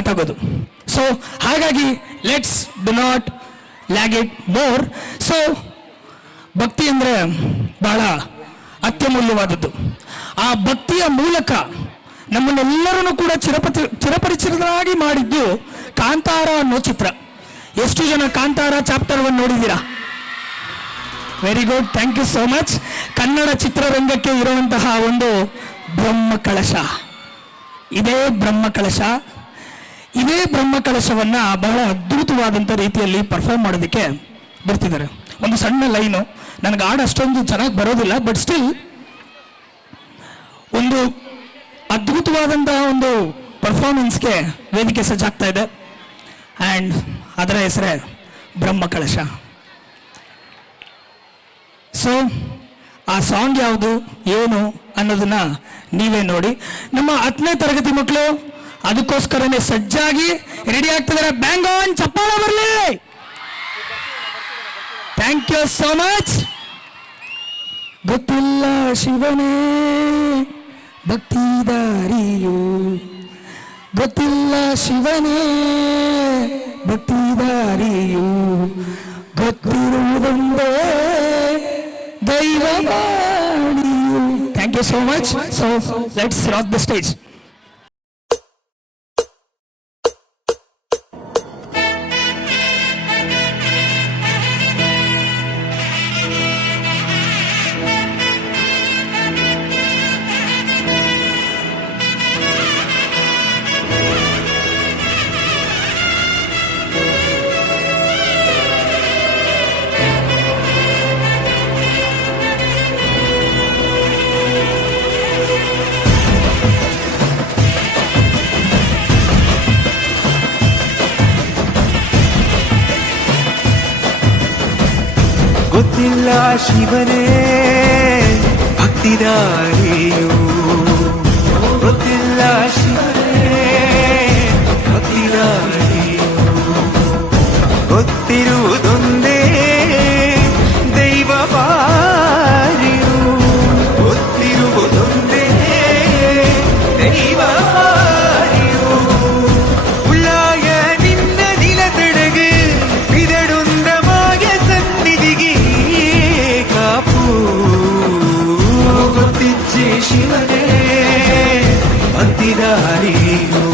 Start ಆಗೋದು. So ಹಾಗಾಗಿ let's do not lag it more. So ಭಕ್ತಿ ಅಂದರೆ ಬಹಳ ಅತ್ಯಮೂಲ್ಯವಾದದ್ದು. ಆ ಭಕ್ತಿಯ ಮೂಲಕ ನಮ್ಮನ್ನೆಲ್ಲರನ್ನು ಕೂಡ ಚಿರಪರಿಚಿತರಾಗಿ ಮಾಡಿದ್ದು ಕಾಂತಾರ ಅನ್ನೋ ಚಿತ್ರ. ಎಷ್ಟು ಜನ ಕಾಂತಾರ ಚಾಪ್ಟರ್ 1 ನೋಡಿದ್ದೀರಾ? Very good, thank you so much. Kannada ಚಿತ್ರರಂಗಕ್ಕೆ ಇರುವಂತಹ ಒಂದು ಬ್ರಹ್ಮಕಳಶ, ಇದೇ ಬ್ರಹ್ಮಕಳಶವನ್ನ ಬಹಳ ಅದ್ಭುತವಾದಂಥ ರೀತಿಯಲ್ಲಿ ಪರ್ಫಾರ್ಮ್ ಮಾಡೋದಕ್ಕೆ ಬರ್ತಿದ್ದಾರೆ. ಒಂದು ಸಣ್ಣ ಲೈನು, ನನಗೆ ಹಾಡು ಅಷ್ಟೊಂದು ಚೆನ್ನಾಗಿ ಬರೋದಿಲ್ಲ, ಬಟ್ ಸ್ಟಿಲ್ ಒಂದು ಅದ್ಭುತವಾದಂತಹ ಒಂದು ಪರ್ಫಾರ್ಮೆನ್ಸ್ಗೆ ವೇದಿಕೆ ಸಜ್ಜಾಗ್ತಾ ಇದೆ. ಆ್ಯಂಡ್ ಅದರ ಹೆಸರೇ ಬ್ರಹ್ಮಕಳಶ. ಸೊ ಆ ಸಾಂಗ್ ಯಾವುದು ಏನು ಅನ್ನೋದನ್ನ ನೀವೇ ನೋಡಿ. ನಮ್ಮ 10ನೇ ತರಗತಿ ಮಕ್ಕಳು ಅದಕ್ಕೋಸ್ಕರನೇ ಸಜ್ಜಾಗಿ ರೆಡಿ ಆಗ್ತಿದ್ದಾರೆ. ಬ್ಯಾಂಗ್ ಆನ್, ಚಪ್ಪಾಳೆ ಬರಲಿ. Thank you so much. ಗೊತ್ತಿಲ್ಲ ಶಿವನೇ ಭಕ್ತಿದಾರಿಯು, ಗೊತ್ತಿಲ್ಲ ಶಿವನೇ ಭಕ್ತಿದಾರಿಯು, ಗೊತ್ತಿರುವುದೊಂದೇ ದೈವವಾಣಿಯು. Thank you so much. So let's rock the stage. ಗೊತ್ತಿಲ್ಲ ಶಿವನೇ ಭಕ್ತಿದಾರಿಯು, ಗೊತ್ತಿಲ್ಲ ಶಿವನೇ ಭಕ್ತಿದಾರಿಯು, ಗೊತ್ತಿರುವುದೊಂದೇ ದೈವವಾಣಿಯು, ಗೊತ್ತಿರುವುದೊಂದೇ ದೈವವಾಣಿಯು. ಉಳ್ಳಾಯ ನಿನ್ನ ನಿಲತಡೆಗೆ ಬಿದಡುಂದ ಮಾಯ ಸನ್ನಿಧಿಗೆ ಕಾಪು, ಗೊತ್ತಿಚ್ಚೆ ಶಿವನೇ ಭಕ್ತಿದಾರಿಯು.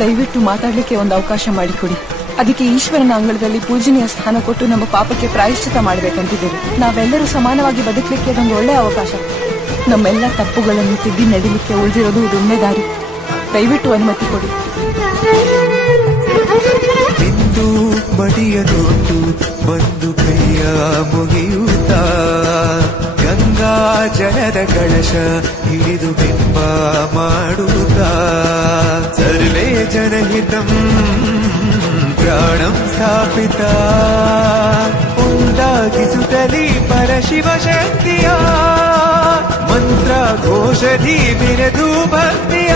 ದಯವಿಟ್ಟು ಮಾತಾಡ್ಲಿಕ್ಕೆ ಒಂದು ಅವಕಾಶ ಮಾಡಿಕೊಡಿ. ಅದಕ್ಕೆ ಈಶ್ವರನ ಅಂಗಳದಲ್ಲಿ ಪೂಜನೀಯ ಸ್ಥಾನ ಕೊಟ್ಟು ನಮ್ಮ ಪಾಪಕ್ಕೆ ಪ್ರಾಯಶ್ಚಿತ ಮಾಡಬೇಕಂತಿದ್ದೇವೆ. ನಾವೆಲ್ಲರೂ ಸಮಾನವಾಗಿ ಬದುಕಲಿಕ್ಕೆ ಅದೊಂದು ಒಳ್ಳೆ ಅವಕಾಶ. ನಮ್ಮೆಲ್ಲ ತಪ್ಪುಗಳನ್ನು ತಿದ್ದಿ ನಡಿಲಿಕ್ಕೆ ಉಳಿದಿರೋದು ಇದೊಂದೇ ದಾರಿ. ದಯವಿಟ್ಟು ಅನುಮತಿ ಕೊಡಿ. ಇಂದು ಮಡಿಯದೊಂದು ಬಂದು ಕೈಯ ಮುಗಿಯುತ್ತ ಗಂಗಾ ಜಲದ ಕಳಶ ಹಿಡಿದು ಬಿಂಬ ಮಾಡುತ್ತ ಸರ್ವೇ ಜನಹಿತಂ ಪ್ರಾಣಂ ಸ್ಥಾಪಿತ ಉಂಟಾಗಿಸುತ್ತಲಿ ಪರಶಿವ ಶಕ್ತಿಯ ಮಂತ್ರ ಘೋಷಧಿ ಬಿರದು ಭಕ್ತಿಯ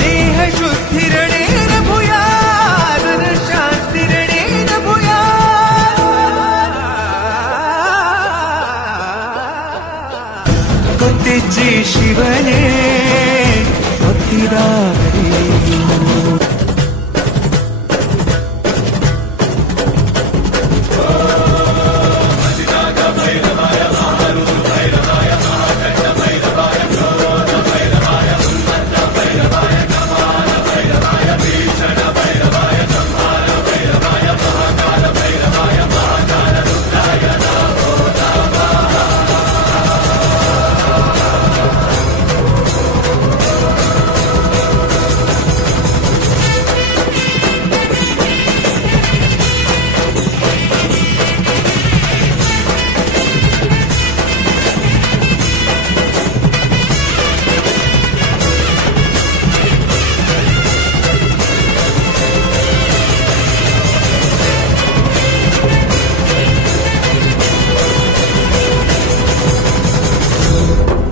ದೇಹ ಶುದ್ಧಿರಣೇನ ಭೂಯಾದ ಶಾಂತಿ ಶಿವನೇ ಭಕ್ತಿದಾಗಲಿ.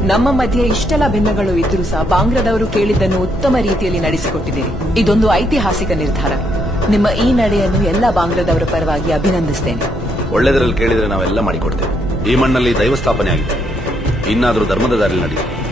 ನಮ್ಮ ಮಧ್ಯೆ ಇಷ್ಟೆಲ್ಲ ಭಿನ್ನಗಳು ಇದ್ರೂ ಸಹ ಬಾಂಗ್ರಾದವರು ಕೇಳಿದ್ದನ್ನು ಉತ್ತಮ ರೀತಿಯಲ್ಲಿ ನಡೆಸಿಕೊಟ್ಟಿದ್ದೀರಿ. ಇದೊಂದು ಐತಿಹಾಸಿಕ ನಿರ್ಧಾರ. ನಿಮ್ಮ ಈ ನಡೆಯನ್ನು ಎಲ್ಲ ಬಾಂಗ್ರಾದವರ ಪರವಾಗಿ ಅಭಿನಂದಿಸುತ್ತೇನೆ. ಒಳ್ಳೆದರಲ್ಲಿ ಕೇಳಿದ್ರೆ ನಾವೆಲ್ಲ ಮಾಡಿಕೊಡ್ತೇವೆ. ಈ ಮಣ್ಣಲ್ಲಿ ದೈವ ಸ್ಥಾಪನೆ ಆಗಿದೆ. ಇನ್ನಾದರೂ ಧರ್ಮದ ದಾರಿಯಲ್ಲಿ ನಡೆಯುತ್ತೆ.